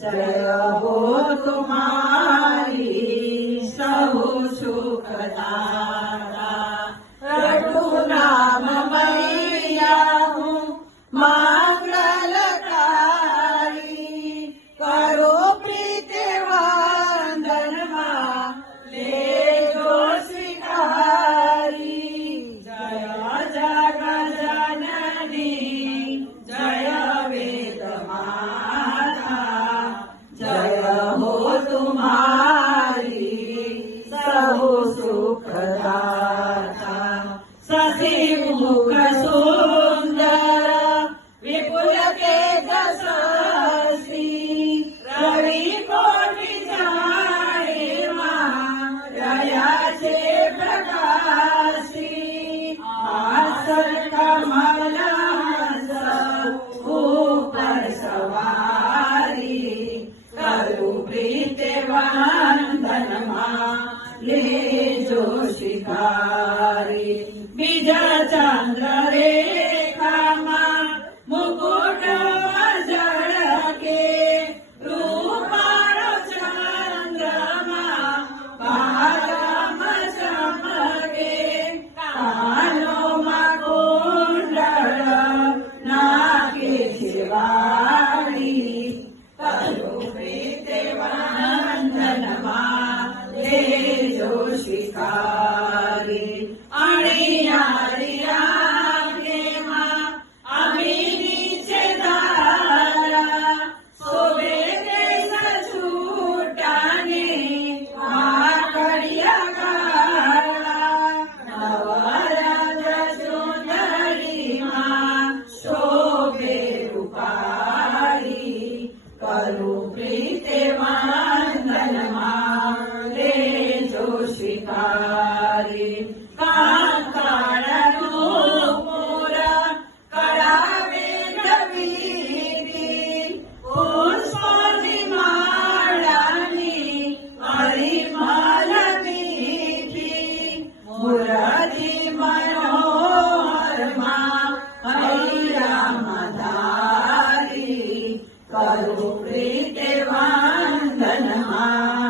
जय हो तुम्हारी सहु सुखदाता। रटू नाम मैया हूँ मंगलकारी, करो प्रीत वंदन माँ लेजो स्वीकारी। जय जग जननी जय वेद माता, जय हो तुम्हारी सहु सुखदाता। सखी मुख सुंदर विपुल तेज शशि, रवि कोटि जाए मां दयाचे प्रकाशी। आसन कमल हंस ऊपर सवारी, करु प्रीत वंदन मां लेजो शिकारी। बीज चंद्र रेखा मां मुकुट जड़ के, रूपारो चंद्रमा पारम चमके। कानों मां कुंडल नाके शिवाड़ी, करो प्रीत वंदन मां लेजो शिकारी। अणियारी आंखे मां अभिनीचे धारा, सोबे केस छूटाने माकड़िया गाला। नवरत्न चुंदड़ी मां शोभे रूपारी, करो प्रीत वंदन मां लेजो शिकारी। कांतार नूपुर करावे गवीरी, पुष्पाणि माळानी परिमल मीठी। मुरली मनोहर मां हरिरामधारी, करो प्रीत वंदन मां